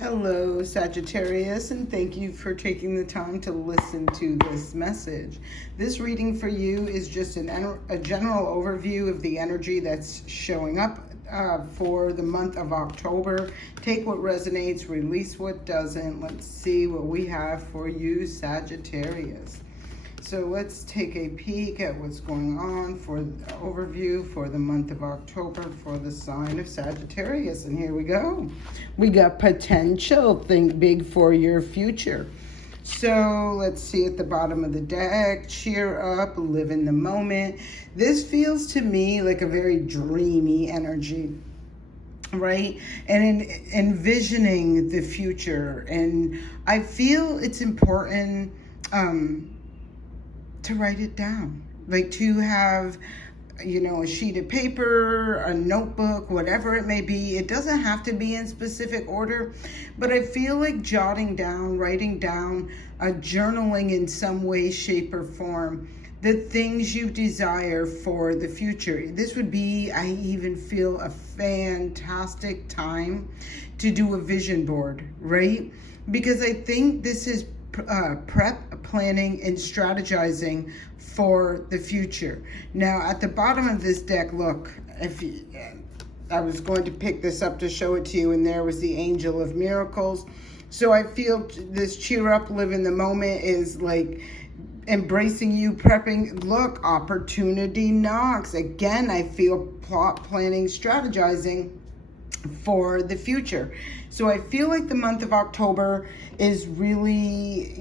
Hello, Sagittarius, and thank you for taking the time to listen to this message. This reading for you is just a general overview of the energy that's showing up for the month of October. Take what resonates, release what doesn't. Let's see what we have for you, Sagittarius. So let's take a peek at what's going on for the overview for the month of October for the sign of Sagittarius. And here we go. We got potential. Think big for your future. So let's see at the bottom of the deck. Cheer up, live in the moment. This feels to me like a very dreamy energy, right? And envisioning the future. And I feel it's important to write it down, like to have, a sheet of paper, a notebook, whatever it may be. It doesn't have to be in specific order, but I feel like jotting down, writing down, journaling in some way, shape, or form, the things you desire for the future. This would be, I even feel, a fantastic time to do a vision board, right? Because I think this is prep, planning, and strategizing for the future. Now, at the bottom of this deck, look, I was going to pick this up to show it to you, and there was the Angel of Miracles. So I feel this cheer up, live in the moment is like embracing you, prepping. Look, opportunity knocks. Again, I feel plot, planning, strategizing for the future. So I feel like the month of October is really,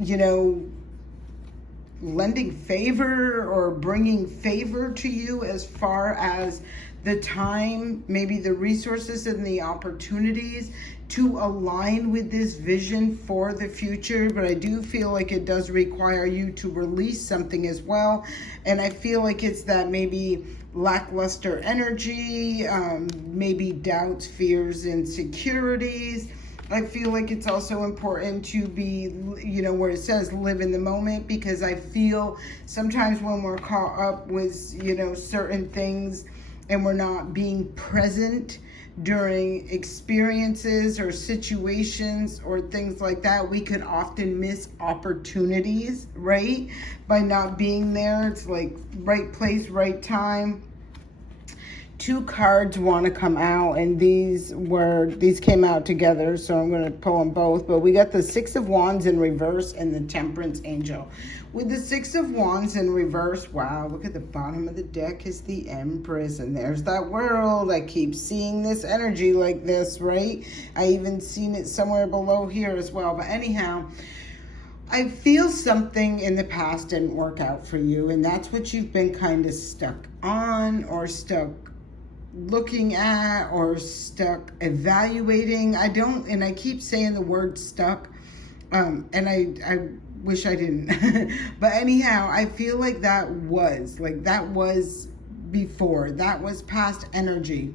lending favor or bringing favor to you as far as the time, maybe the resources and the opportunities to align with this vision for the future. But I do feel like it does require you to release something as well. And I feel like it's that maybe lackluster energy, maybe doubts, fears, insecurities. I feel like it's also important to be, where it says live in the moment, because I feel sometimes when we're caught up with, certain things and we're not being present during experiences or situations or things like that, we could often miss opportunities, right? By not being there. It's like right place, right time. Two cards want to come out, and these came out together, so I'm going to pull them both. But we got the Six of Wands in reverse and the Temperance Angel. With the Six of Wands in reverse, wow, look at the bottom of the deck is the Empress, and there's that world. I keep seeing this energy like this, right? I even seen it somewhere below here as well. But anyhow, I feel something in the past didn't work out for you, and that's what you've been kind of stuck on or stuck looking at or stuck evaluating. I keep saying the word stuck, and I wish I didn't. But anyhow, I feel like that was before. That was past energy.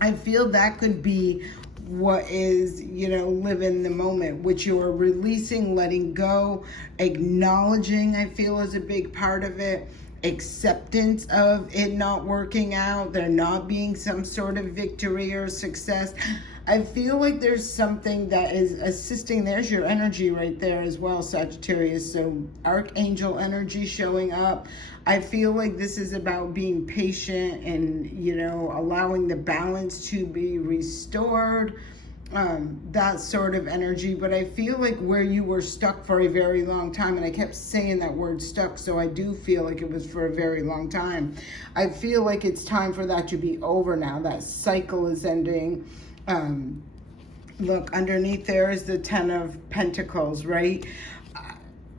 I feel that could be what is, live in the moment, which you're releasing, letting go, acknowledging, I feel is a big part of it. Acceptance of it not working out, there not being some sort of victory or success. I feel like there's something that is assisting. There's your energy right there as well, Sagittarius. So Archangel energy showing up. I feel like this is about being patient and, allowing the balance to be restored. That sort of energy. But I feel like where you were stuck for a very long time, and I kept saying that word stuck, so I do feel like it was for a very long time. I feel like it's time for that to be over now. That cycle is ending. Look, underneath there is the Ten of Pentacles, right?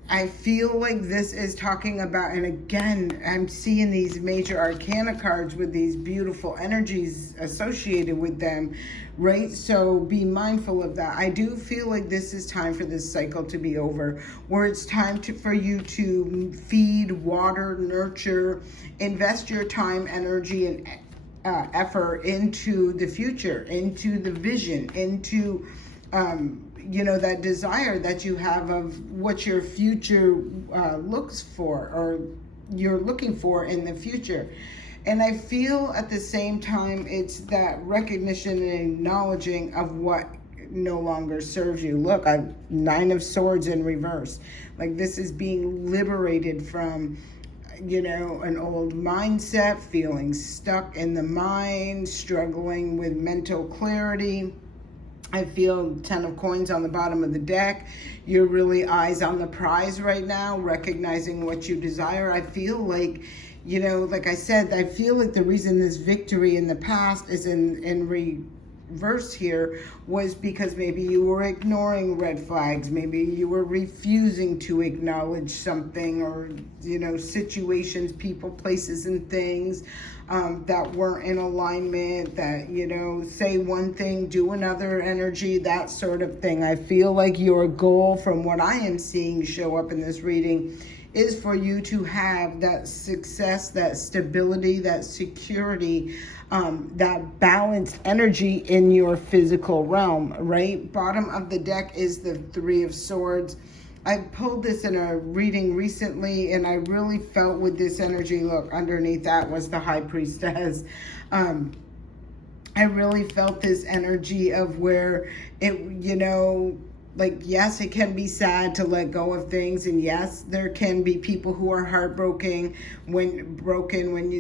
I feel like this is talking about, and again, I'm seeing these major arcana cards with these beautiful energies associated with them, right? So be mindful of that. I do feel like this is time for this cycle to be over, where it's time for you to feed, water, nurture, invest your time, energy, and effort into the future, into the vision, into that desire that you have of what your future looks for, or you're looking for in the future. And I feel at the same time, it's that recognition and acknowledging of what no longer serves you. Look, I've Nine of Swords in reverse. Like, this is being liberated from, an old mindset, feeling stuck in the mind, struggling with mental clarity. I feel 10 of coins on the bottom of the deck. You're really eyes on the prize right now, recognizing what you desire. I feel like, like I said, I feel like the reason this victory in the past is in reverse here was because maybe you were ignoring red flags. Maybe you were refusing to acknowledge something, or, situations, people, places, and things that weren't in alignment, that, say one thing, do another energy, that sort of thing. I feel like your goal, from what I am seeing show up in this reading, is for you to have that success, that stability, that security, that balanced energy in your physical realm, right? Bottom of the deck is the Three of Swords. I pulled this in a reading recently, and I really felt with this energy, look, underneath that was the High Priestess. I really felt this energy of where it, like, yes, it can be sad to let go of things, and yes, there can be people who are heartbroken when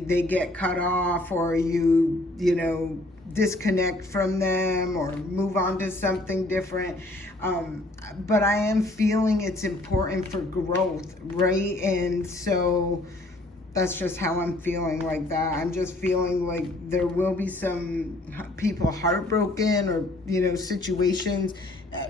they get cut off, or you disconnect from them or move on to something different. But I am feeling it's important for growth, right? And so that's just how I'm feeling like that. I'm just feeling like there will be some people heartbroken, or, situations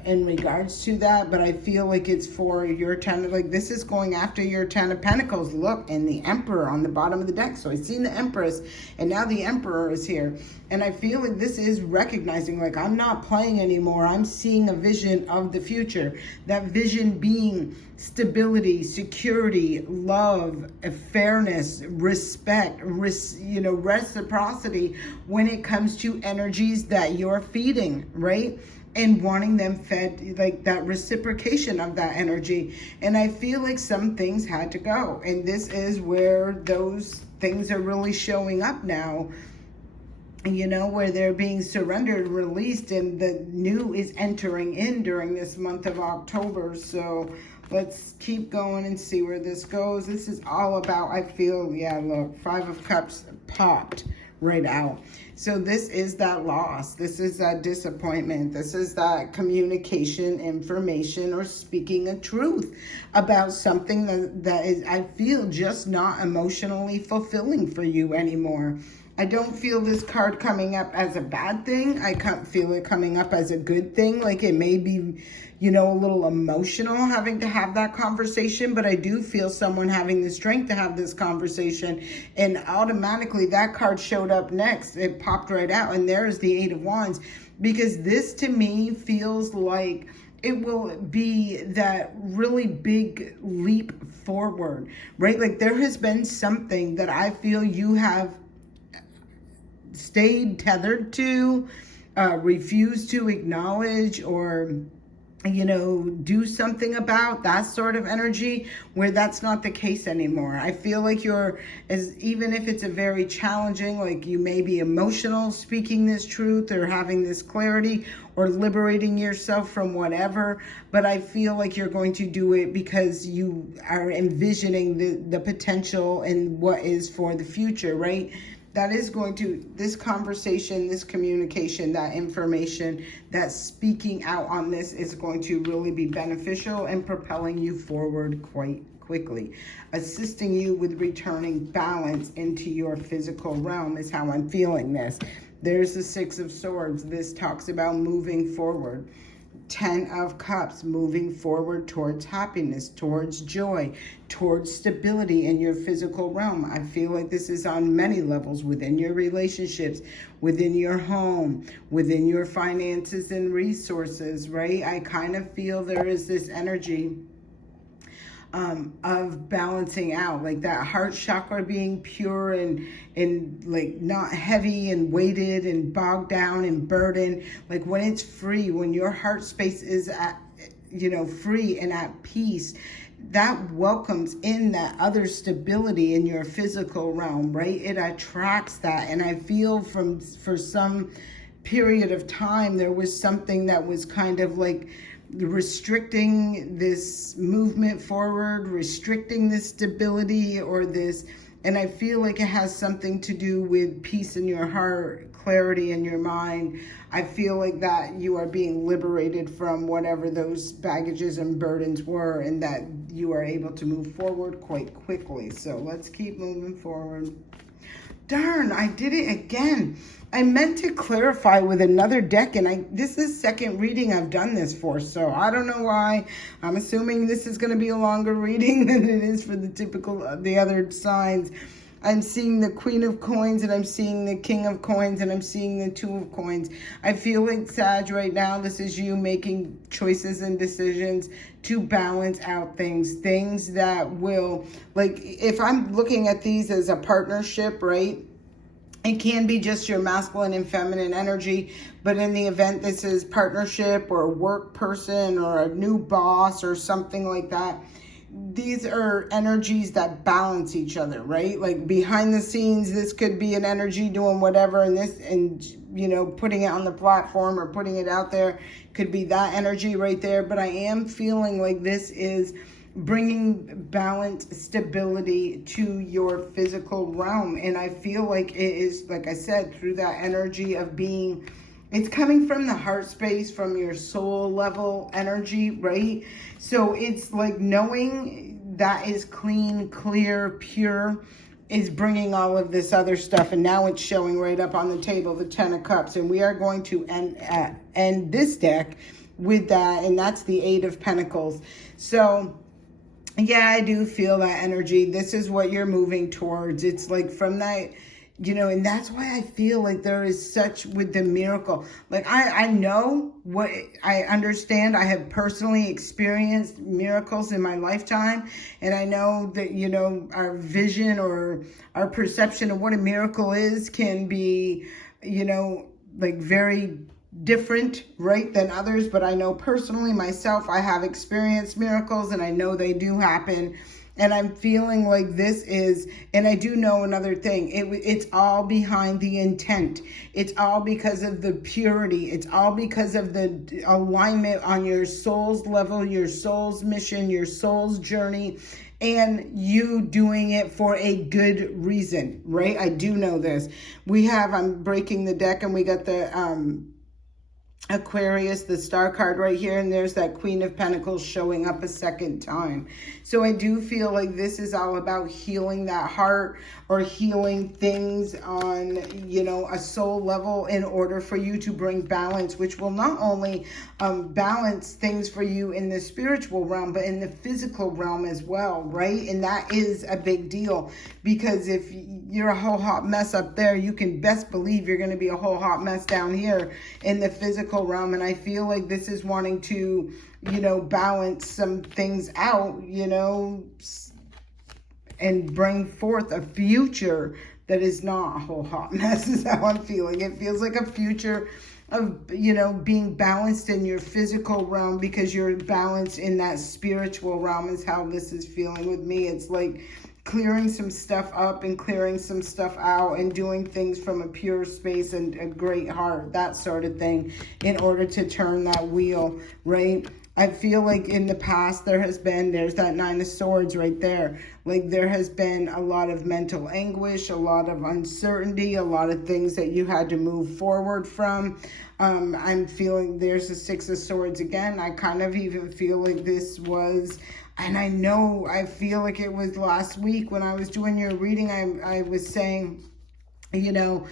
in regards to that, but I feel like it's for your this is going after your 10 of Pentacles. Look, and the Emperor on the bottom of the deck. So I've seen the Empress, and now the Emperor is here. And I feel like this is recognizing, like, I'm not playing anymore. I'm seeing a vision of the future. That vision being stability, security, love, fairness, respect, reciprocity when it comes to energies that you're feeding, right? And wanting them fed, like that reciprocation of that energy. And I feel like some things had to go. And this is where those things are really showing up now, where they're being surrendered, released, and the new is entering in during this month of October. So let's keep going and see where this goes. This is all about, I feel, look, Five of Cups popped right out. So this is that loss. This is that disappointment. This is that communication, information, or speaking a truth about something that is, I feel, just not emotionally fulfilling for you anymore. I don't feel this card coming up as a bad thing. I can't feel it coming up as a good thing. Like, it may be, a little emotional having to have that conversation, but I do feel someone having the strength to have this conversation. And automatically that card showed up next. It popped right out, and there's the Eight of Wands, because this to me feels like it will be that really big leap forward, right? Like, there has been something that I feel you have stayed tethered to, refused to acknowledge, or do something about, that sort of energy, where that's not the case anymore. I feel like even if it's a very challenging, like, you may be emotional speaking this truth, or having this clarity, or liberating yourself from whatever, but I feel like you're going to do it because you are envisioning the potential and what is for the future, right? That is going to, this conversation, this communication, that information, that speaking out on this is going to really be beneficial and propelling you forward quite quickly. Assisting you with returning balance into your physical realm is how I'm feeling this. There's the Six of Swords. This talks about moving forward. 10 of Cups, moving forward towards happiness, towards joy, towards stability in your physical realm. I feel like this is on many levels, within your relationships, within your home, within your finances and resources, right? I kind of feel there is this energy of balancing out, like that heart chakra being pure and like not heavy and weighted and bogged down and burdened. Like, when it's free, when your heart space is at, free and at peace, that welcomes in that other stability in your physical realm, right? It attracts that. And I feel for some period of time, there was something that was kind of like restricting this movement forward, restricting this stability or this. And I feel like it has something to do with peace in your heart, clarity in your mind. I feel like that you are being liberated from whatever those baggages and burdens were, and that you are able to move forward quite quickly. So let's keep moving forward. Darn, I did it again. I meant to clarify with another deck, and this is second reading I've done this for, so I don't know why. I'm assuming this is going to be a longer reading than it is for the other signs. I'm seeing the Queen of Coins, and I'm seeing the King of Coins, and I'm seeing the Two of Coins. I feel like, Sag, right now, this is you making choices and decisions to balance out things that will, like, if I'm looking at these as a partnership, right? It can be just your masculine and feminine energy, but in the event this is partnership or a work person or a new boss or something like that, these are energies that balance each other, right? Like behind the scenes, this could be an energy doing whatever, and you know, putting it on the platform or putting it out there could be that energy right there. But I am feeling like this is bringing balance, stability to your physical realm. And I feel like it is, like I said, through that energy of being, it's coming from the heart space, from your soul level energy, right? So it's like knowing that is clean, clear, pure, is bringing all of this other stuff. And now it's showing right up on the table, the 10 of Cups. And we are going to end this deck with that. And that's the 8 of Pentacles. So yeah, I do feel that energy. This is what you're moving towards. It's like from that, you know, and that's why I feel like there is such with the miracle. Like I know what I understand. I have personally experienced miracles in my lifetime. And I know that, you know, our vision or our perception of what a miracle is can be, you know, like very different, right, than others. But I know personally myself, I have experienced miracles, and I know they do happen. And I'm feeling like this is, and I do know another thing, it's all behind the intent. It's all because of the purity. It's all because of the alignment on your soul's level, your soul's mission, your soul's journey, and you doing it for a good reason, right? I do know this. I'm breaking the deck, and we got the Aquarius, the star card right here, and there's that Queen of Pentacles showing up a second time. So I do feel like this is all about healing that heart, or healing things on, you know, a soul level, in order for you to bring balance, which will not only balance things for you in the spiritual realm, but in the physical realm as well, right? And that is a big deal, because if you're a whole hot mess up there, you can best believe you're going to be a whole hot mess down here in the physical realm. And I feel like this is wanting to, you know, balance some things out, you know, and bring forth a future that is not a whole hot mess, is how I'm feeling. It feels like a future of, you know, being balanced in your physical realm, because you're balanced in that spiritual realm, is how this is feeling with me. It's like clearing some stuff up and clearing some stuff out, and doing things from a pure space and a great heart, that sort of thing, in order to turn that wheel, right? I feel like in the past there's that 9 of Swords right there. Like there has been a lot of mental anguish, a lot of uncertainty, a lot of things that you had to move forward from. I'm feeling there's the 6 of Swords again. I kind of even feel like this was, and I feel like it was last week when I was doing your reading, I was saying, you know,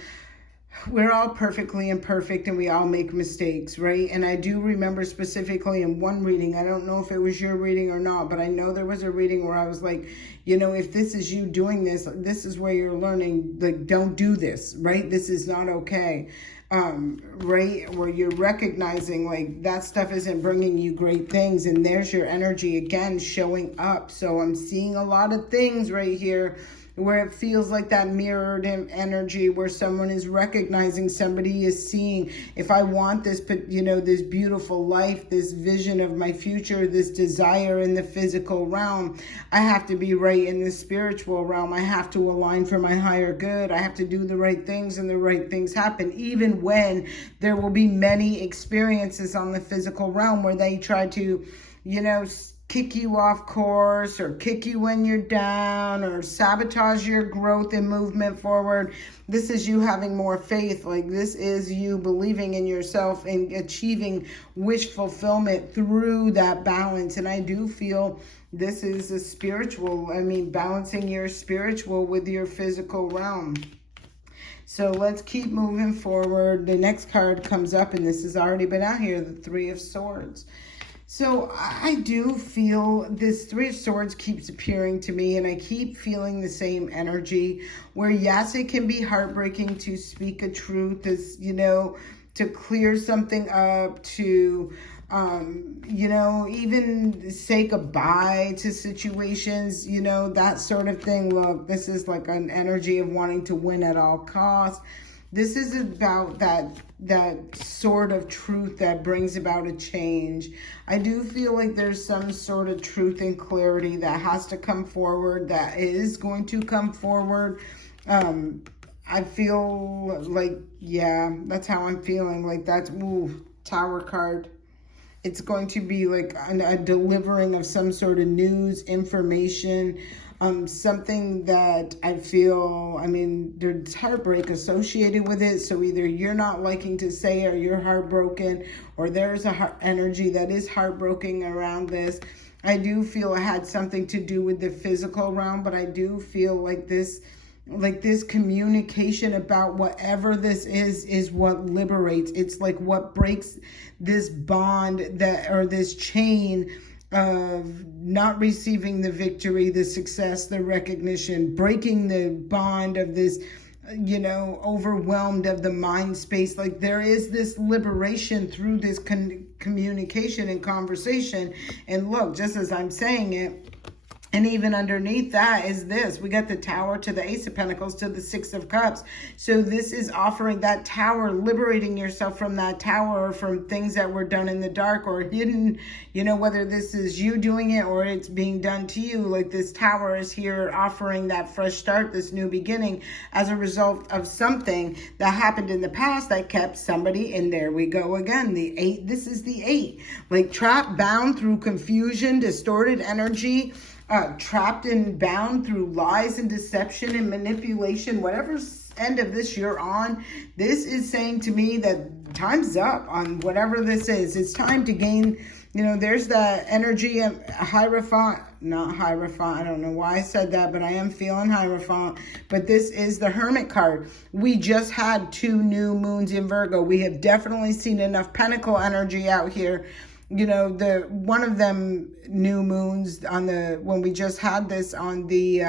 we're all perfectly imperfect, and we all make mistakes, right? And I do remember specifically in one reading, I don't know if it was your reading or not, but I know there was a reading where I was like, you know, if this is you doing this, this is where you're learning, like, don't do this, right? This is not okay. Right? Where you're recognizing like that stuff isn't bringing you great things, and there's your energy again showing up. So I'm seeing a lot of things right here where it feels like that mirrored energy, where someone is recognizing, somebody is seeing, if I want this, this beautiful life, this vision of my future, this desire in the physical realm, I have to be right in the spiritual realm. I have to align for my higher good. I have to do the right things, and the right things happen, even when there will be many experiences on the physical realm where they try to, kick you off course, or kick you when you're down, or sabotage your growth and movement forward. This is you having more faith. Like, this is you believing in yourself and achieving wish fulfillment through that balance. And I do feel this is a spiritual, balancing your spiritual with your physical realm. So let's keep moving forward. The next card comes up, and this has already been out here, the Three of Swords. So I do feel this Three of Swords keeps appearing to me, and I keep feeling the same energy where, yes, it can be heartbreaking to speak a truth, as, to clear something up, to, even say goodbye to situations, that sort of thing. Look, this is like an energy of wanting to win at all costs. This is about that sort of truth that brings about a change. I do feel like there's some sort of truth and clarity that has to come forward, that is going to come forward. I feel like, yeah, that's how I'm feeling. Like, that's, Tower card. It's going to be like a delivering of some sort of news, information, something that I feel, there's heartbreak associated with it. So either you're not liking to say, or you're heartbroken, or there's a energy that is heartbroken around this. I do feel it had something to do with the physical realm, but I do feel like this communication about whatever this is what liberates. It's like what breaks this bond, or this chain of not receiving the victory, the success, the recognition, breaking the bond of this, overwhelmed of the mind space. Like, there is this liberation through this communication and conversation. And look, just as I'm saying it, and even underneath that is this. We got the Tower to the Ace of Pentacles to the Six of Cups. So this is offering that Tower, liberating yourself from that Tower, or from things that were done in the dark or hidden, whether this is you doing it or it's being done to you. Like, this Tower is here offering that fresh start, this new beginning, as a result of something that happened in the past that kept somebody, and there we go again. The 8, this is the 8. Like, trapped, bound through confusion, distorted energy, trapped and bound through lies and deception and manipulation. Whatever end of this you're on, this is saying to me that time's up on whatever this is. It's time to gain, there's that energy of Hierophant, not Hierophant. I don't know why I said that, but I am feeling Hierophant. But this is the Hermit card. We just had 2 new moons in Virgo. We have definitely seen enough Pentacle energy out here. The one of them new moons when we just had this on the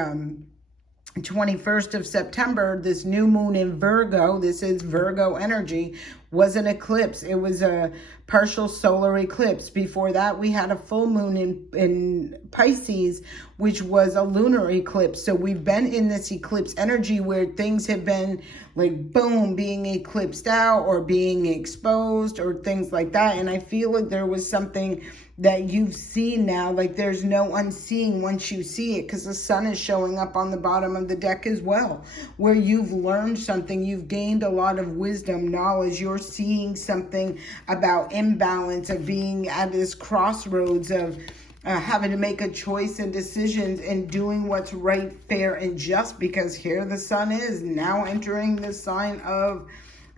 21st of September, this new moon in Virgo, this is Virgo energy, was an eclipse. It was a partial solar eclipse. Before that, we had a full moon in Pisces, which was a lunar eclipse. So we've been in this eclipse energy where things have been like, boom, being eclipsed out or being exposed or things like that. And I feel like there was something that you've seen now, like there's no unseeing once you see it, because the sun is showing up on the bottom of the deck as well, where you've learned something, you've gained a lot of wisdom, knowledge, you're seeing something about imbalance, of being at this crossroads of having to make a choice and decisions and doing what's right, fair, and just, because here the sun is now entering the sign of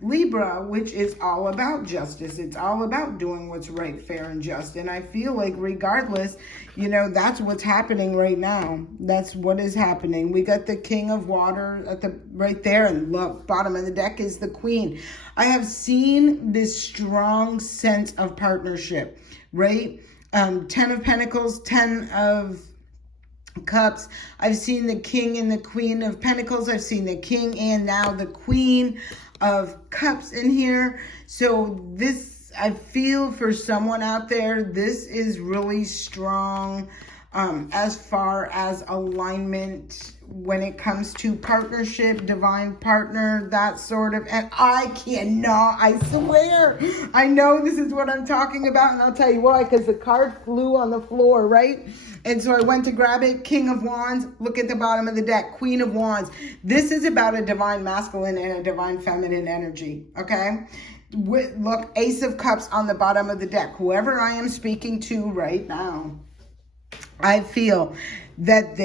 Libra, which is all about justice. It's all about doing what's right, fair, and just. And I feel like regardless, that's what's happening right now. That's what is happening. We got the King of Water at the right there, and look, bottom of the deck is the Queen. I have seen this strong sense of partnership, right? 10 of Pentacles, 10 of Cups. I've seen the King and the Queen of Pentacles. I've seen the King and now the Queen of Cups in here. So this, I feel for someone out there, this is really strong as far as alignment when it comes to partnership, divine partner, that sort of, and I swear, I know this is what I'm talking about, and I'll tell you why, because the card flew on the floor, right? And so I went to grab it. King of Wands, look at the bottom of the deck, Queen of Wands. This is about a divine masculine and a divine feminine energy, okay? Look, Ace of Cups on the bottom of the deck. Whoever I am speaking to right now, I feel that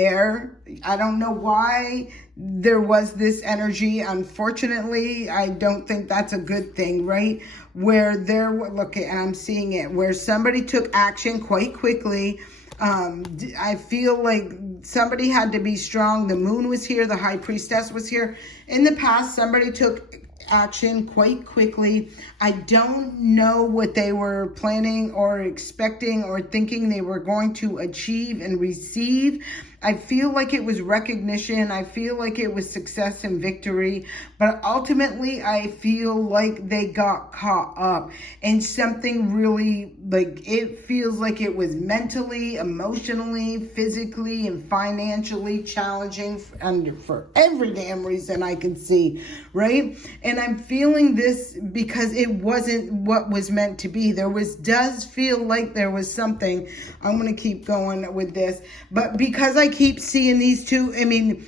I don't know why there was this energy. Unfortunately, I don't think that's a good thing, right? Where look, and I'm seeing it, where somebody took action quite quickly. I feel like somebody had to be strong. The moon was here. The high priestess was here. In the past, somebody took action quite quickly. I don't know what they were planning or expecting or thinking they were going to achieve and receive. I feel like it was recognition. I feel like it was success and victory. But ultimately, I feel like they got caught up in something really, like, it feels like it was mentally, emotionally, physically, and financially challenging for every damn reason I can see, right? And I'm feeling this because it wasn't what was meant to be. Does feel like there was something. I'm going to keep going with this. But because I keep seeing these two, I mean,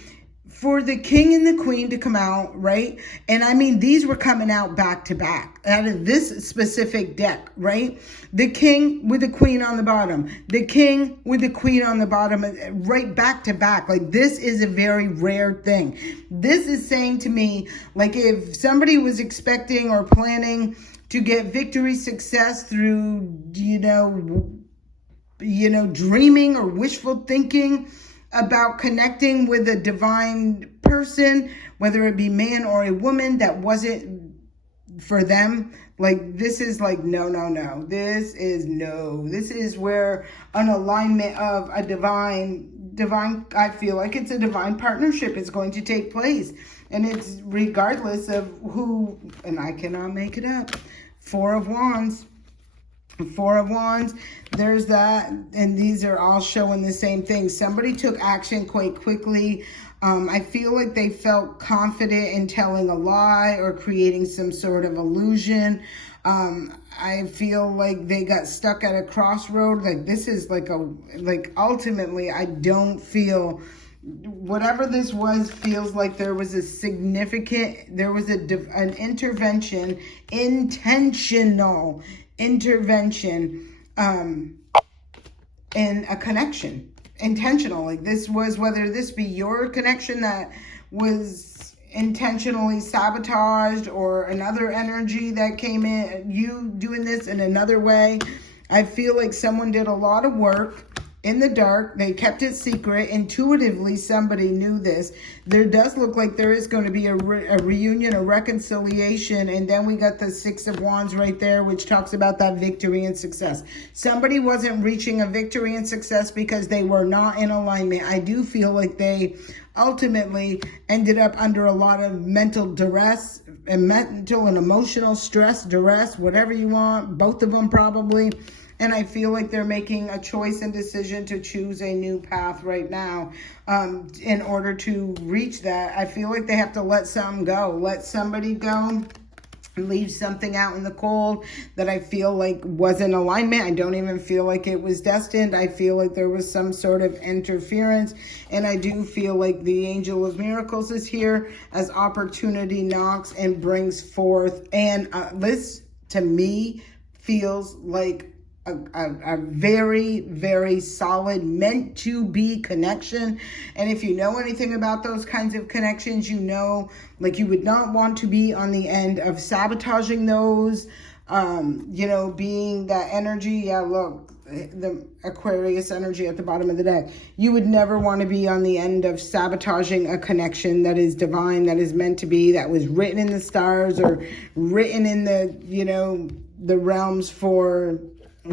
for the king and the queen to come out, right? And I mean, these were coming out back to back out of this specific deck, right? The king with the queen on the bottom, the king with the queen on the bottom, right back to back. Like, this is a very rare thing. This is saying to me, like, if somebody was expecting or planning to get victory, success through, dreaming or wishful thinking about connecting with a divine person, whether it be man or a woman, that wasn't for them. Like, this is like, no. This is where an alignment of a divine, I feel like it's a divine partnership is going to take place. And it's regardless of who, and I cannot make it up. Four of Wands, there's that, and these are all showing the same thing. Somebody took action quite quickly. I feel like they felt confident in telling a lie or creating some sort of illusion. I feel like they got stuck at a crossroad. Like, this is ultimately, I don't feel, whatever this was, feels like there was an intervention, intentional intervention in a connection. Intentional. Like, this was, whether this be your connection that was intentionally sabotaged, or another energy that came in, you doing this in another way. I feel like someone did a lot of work in the dark. They kept it secret. Intuitively, somebody knew this. There does look like there is going to be a reunion, a reconciliation. And then we got the Six of Wands right there, which talks about that victory and success. Somebody wasn't reaching a victory and success because they were not in alignment. I do feel like they ultimately ended up under a lot of mental duress and mental and emotional stress, duress, whatever you want, both of them probably. And I feel like they're making a choice and decision to choose a new path right now in order to reach that. I feel like they have to let something go. Let somebody go. Leave something out in the cold that I feel like was in alignment. I don't even feel like it was destined. I feel like there was some sort of interference. And I do feel like the Angel of Miracles is here as opportunity knocks and brings forth. And this, to me, feels like a very, very solid, meant to be connection. And if you know anything about those kinds of connections, you know, like, you would not want to be on the end of sabotaging those, being that energy. Yeah, look, the Aquarius energy at the bottom of the deck. You would never want to be on the end of sabotaging a connection that is divine, that is meant to be, that was written in the stars or written in the, the realms for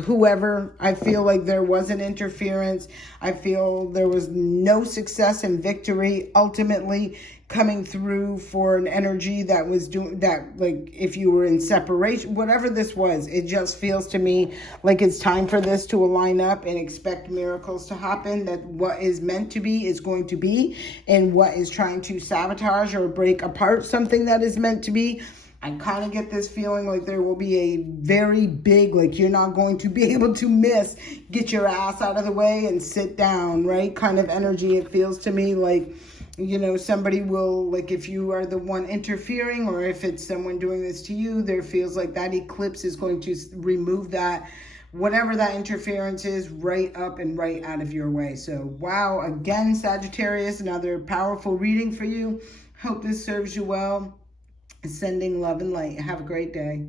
whoever. I feel like there was an interference. I feel there was no success and victory ultimately coming through for an energy that was doing that. Like if you were in separation, whatever this was, it just feels to me like it's time for this to align up, and expect miracles to happen, that what is meant to be is going to be, and what is trying to sabotage or break apart something that is meant to be, I kind of get this feeling like there will be a very big, like you're not going to be able to miss, get your ass out of the way and sit down, right? Kind of energy. It feels to me like, you know, somebody will, like if you are the one interfering, or if it's someone doing this to you, there feels like that eclipse is going to remove that, whatever that interference is, right up and right out of your way. So, wow, again, Sagittarius, another powerful reading for you. Hope this serves you well. Sending love and light. Have a great day.